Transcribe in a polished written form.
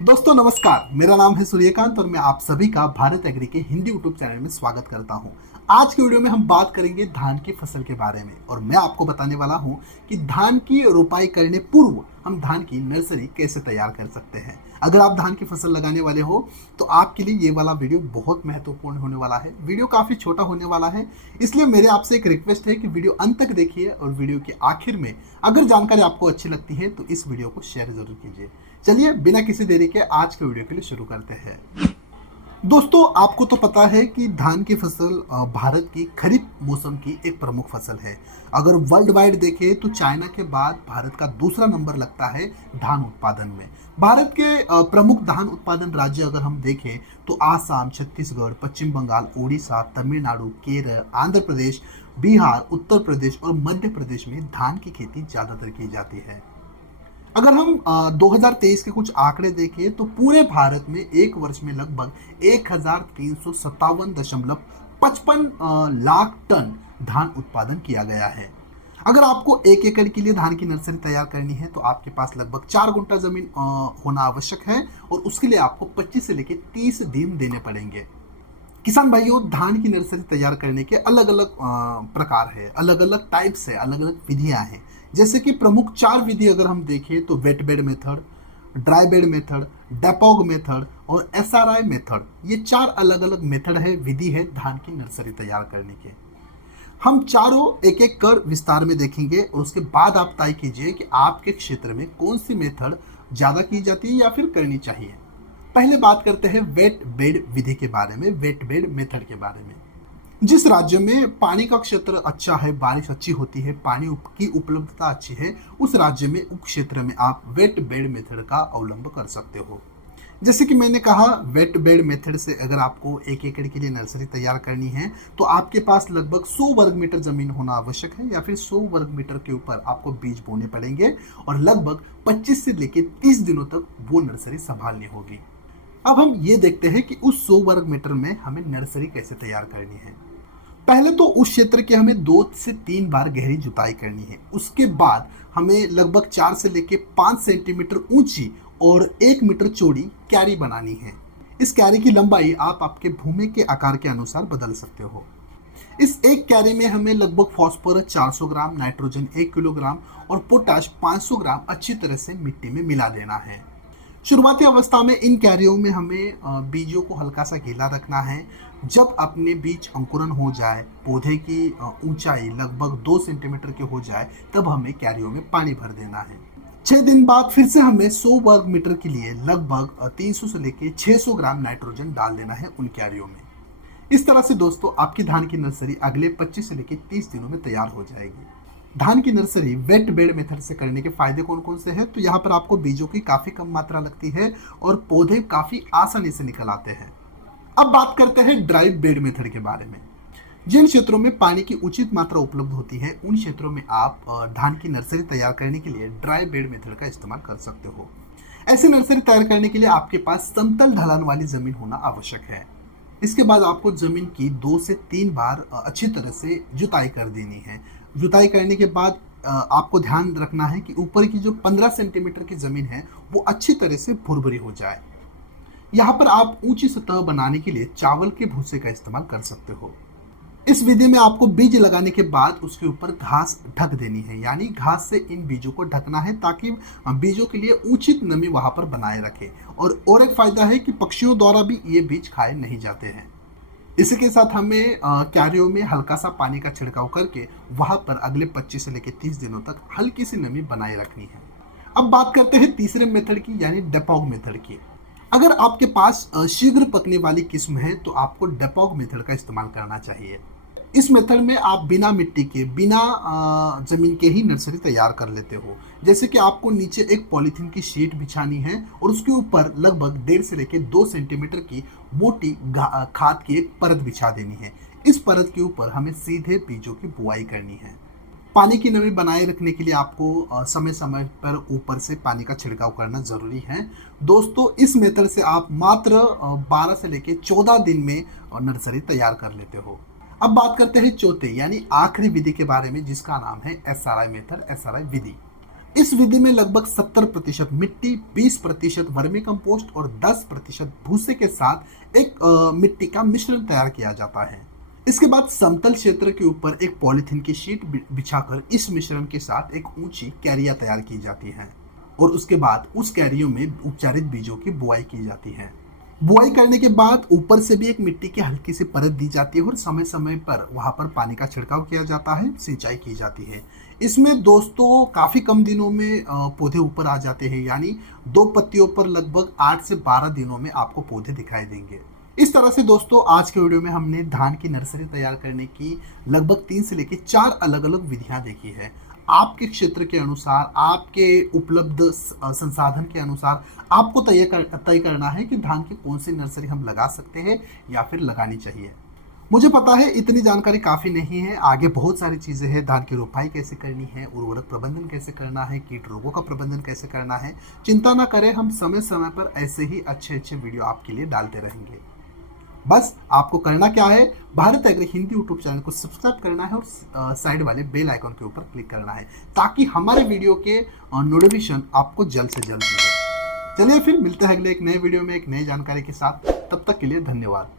दोस्तों नमस्कार, मेरा नाम है सूर्यकांत और मैं आप सभी का भारत एग्री के हिंदी यूट्यूब चैनल में स्वागत करता हूं। आज के वीडियो में हम बात करेंगे धान की फसल के बारे में और मैं आपको बताने वाला हूं कि धान की रोपाई करने पूर्व हम धान की नर्सरी कैसे तैयार कर सकते हैं। अगर आप धान की फसल लगाने वाले हो तो आपके लिए ये वाला वीडियो बहुत महत्वपूर्ण होने वाला है। वीडियो काफ़ी छोटा होने वाला है, इसलिए मेरे आपसे एक रिक्वेस्ट है कि वीडियो अंत तक देखिए और वीडियो के आखिर में अगर जानकारी आपको अच्छी लगती है तो इस वीडियो को शेयर जरूर कीजिए। चलिए बिना किसी देरी के आज के वीडियो के लिए शुरू करते हैं। दोस्तों आपको तो पता है कि धान की फसल भारत की खरीफ मौसम की एक प्रमुख फसल है। अगर वर्ल्ड वाइड देखें तो चाइना के बाद भारत का दूसरा नंबर लगता है धान उत्पादन में। भारत के प्रमुख धान उत्पादन राज्य अगर हम देखें तो आसाम, छत्तीसगढ़, पश्चिम बंगाल, उड़ीसा, तमिलनाडु, केरल, आंध्र प्रदेश, बिहार, उत्तर प्रदेश और मध्य प्रदेश में धान की खेती ज़्यादातर की जाती है। अगर हम 2023 के कुछ आंकड़े देखें तो पूरे भारत में एक वर्ष में लगभग 1357.55 लाख टन धान उत्पादन किया गया है। अगर आपको 1 एकड़ के लिए धान की नर्सरी तैयार करनी है तो आपके पास लगभग 4 गुंठा जमीन होना आवश्यक है और उसके लिए आपको 25 से लेकर 30 दिन देने पड़ेंगे। किसान भाइयों, धान की नर्सरी तैयार करने के अलग अलग प्रकार है, अलग अलग टाइप्स है, अलग अलग विधियां हैं। जैसे कि प्रमुख 4 विधि अगर हम देखें तो wet bed method, dry bed method, dapog method और एसआरआई मेथड। ये 4 अलग अलग मेथड है, विधि है धान की नर्सरी तैयार करने के। हम चारों एक एक कर विस्तार में देखेंगे और उसके बाद आप तय कीजिए कि आपके क्षेत्र में कौन सी मेथड ज़्यादा की जाती है या फिर करनी चाहिए। पहले बात करते हैं वेट बेड विधि के बारे में, वेट बेड मेथड के बारे में। जिस राज्य में पानी का क्षेत्र अच्छा है, बारिश अच्छी होती है, की उपलब्धता अच्छी है, उस राज्य में उस क्षेत्र में आप वेट बेड मेथड का अवलंब कर सकते हो। जैसे कि मैंने कहा, वेट बेड मेथड से अगर आपको 1 एकड़ के लिए नर्सरी तैयार करनी है तो आपके पास लगभग 100 वर्ग मीटर जमीन होना आवश्यक है या फिर 100 वर्ग मीटर के ऊपर आपको बीज बोने पड़ेंगे और लगभग 25 से लेकर 30 दिनों तक वो नर्सरी संभालनी होगी। अब हम ये देखते हैं कि उस 100 वर्ग मीटर में हमें नर्सरी कैसे तैयार करनी है। पहले तो उस क्षेत्र के हमें 2 से 3 बार गहरी जुताई करनी है। उसके बाद हमें लगभग 4 से लेकर 5 सेंटीमीटर ऊंची और 1 मीटर चौड़ी क्यारी बनानी है। इस क्यारी की लंबाई आप आपके भूमि के आकार के अनुसार बदल सकते हो। इस एक क्यारी में हमें लगभग फास्फोरस 400 ग्राम, नाइट्रोजन 1 किलोग्राम और पोटाश 500 ग्राम अच्छी तरह से मिट्टी में मिला देना है। शुरुआती अवस्था में इन क्यारियों में हमें बीजों को हल्का सा गीला रखना है। जब अपने बीज अंकुरन हो जाए, पौधे की ऊंचाई लगभग 2 सेंटीमीटर की हो जाए, तब हमें क्यारियों में पानी भर देना है। 6 दिन बाद फिर से हमें 100 वर्ग मीटर के लिए लगभग 300 से लेकर 600 ग्राम नाइट्रोजन डाल देना है उन क्यारियों में। इस तरह से दोस्तों आपकी धान की नर्सरी अगले 25 से लेकर 30 दिनों में तैयार हो जाएगी। धान की नर्सरी वेट बेड मेथड से करने के फायदे कौन कौन से हैं? तो यहाँ पर आपको बीजों की काफ़ी कम मात्रा लगती है और पौधे काफ़ी आसानी से निकल आते हैं। अब बात करते हैं ड्राई बेड मेथड के बारे में। जिन क्षेत्रों में पानी की उचित मात्रा उपलब्ध होती है उन क्षेत्रों में आप धान की नर्सरी तैयार करने के लिए ड्राई बेड मेथड का इस्तेमाल कर सकते हो। ऐसी नर्सरी तैयार करने के लिए आपके पास समतल ढलान वाली जमीन होना आवश्यक है। इसके बाद आपको जमीन की 2 से 3 बार अच्छी तरह से जुताई कर देनी है। जुताई करने के बाद आपको ध्यान रखना है कि ऊपर की जो 15 सेंटीमीटर की जमीन है वो अच्छी तरह से भुरभुरी हो जाए। यहाँ पर आप ऊंची सतह बनाने के लिए चावल के भूसे का इस्तेमाल कर सकते हो। इस विधि में आपको बीज लगाने के बाद उसके ऊपर घास ढक देनी है, यानी घास से इन बीजों को ढकना है ताकि बीजों के लिए उचित नमी वहां पर बनाए रखे। और एक फायदा है कि पक्षियों द्वारा भी ये बीज खाए नहीं जाते हैं। इसी के साथ हमें क्यारियों में हल्का सा पानी का छिड़काव करके वहां पर अगले 25 से लेकर 30 दिनों तक हल्की सी नमी बनाए रखनी है। अब बात करते हैं तीसरे मेथड की, यानी डेपोग मेथड की। अगर आपके पास शीघ्र पकने वाली किस्म है तो आपको डेपोग मेथड का इस्तेमाल करना चाहिए। इस मेथड में आप बिना मिट्टी के, बिना जमीन के ही नर्सरी तैयार कर लेते हो। जैसे कि आपको नीचे एक पॉलीथीन की शीट बिछानी है और उसके ऊपर लगभग 1.5 से लेकर 2 सेंटीमीटर की मोटी खाद की एक परत बिछा देनी है। इस परत के ऊपर हमें सीधे बीजों की बुआई करनी है। पानी की नमी बनाए रखने के लिए आपको समय समय पर ऊपर से पानी का छिड़काव करना जरूरी है। दोस्तों इस मेथड से आप मात्र 12 से लेकर 14 दिन में नर्सरी तैयार कर लेते हो। अब बात करते हैं चौथे यानी आखिरी विधि के बारे में, जिसका नाम है एसआरआई मेथड, एसआरआई विधि। इस विधि में लगभग 70% मिट्टी, 20% वर्मी कंपोस्ट और 10% भूसे के साथ एक मिट्टी का मिश्रण तैयार किया जाता है। इसके बाद समतल क्षेत्र के ऊपर एक पॉलीथीन की शीट बिछाकर इस मिश्रण के साथ एक ऊंची कैरिया तैयार की जाती है और उसके बाद उस कैरियों में उपचारित बीजों की बुआई की जाती है। बुआई करने के बाद ऊपर से भी एक मिट्टी की हल्की सी परत दी जाती है और समय समय पर वहां पर पानी का छिड़काव किया जाता है, सिंचाई की जाती है। इसमें दोस्तों काफी कम दिनों में पौधे ऊपर आ जाते हैं, यानी 2 पत्तियों पर लगभग 8 से 12 दिनों में आपको पौधे दिखाई देंगे। इस तरह से दोस्तों आज के वीडियो में हमने धान की नर्सरी तैयार करने की लगभग 3 से लेकर 4 अलग अलग विधियां देखी है। आपके क्षेत्र के अनुसार, आपके उपलब्ध संसाधन के अनुसार आपको तय करना है कि धान की कौन सी नर्सरी हम लगा सकते हैं या फिर लगानी चाहिए। मुझे पता है इतनी जानकारी काफ़ी नहीं है, आगे बहुत सारी चीज़ें हैं। धान की रोपाई कैसे करनी है, उर्वरक प्रबंधन कैसे करना है, कीट रोगों का प्रबंधन कैसे करना है। चिंता ना करें, हम समय समय पर ऐसे ही अच्छे वीडियो आपके लिए डालते रहेंगे। बस आपको करना क्या है, Bharat agri Hindi YouTube channel को सब्सक्राइब करना है और साइड वाले बेल आइकन के ऊपर क्लिक करना है ताकि हमारे वीडियो के नोटिफिकेशन आपको जल्द से जल्द मिले। चलिए फिर मिलते हैं अगले एक नए वीडियो में एक नई जानकारी के साथ। तब तक के लिए धन्यवाद।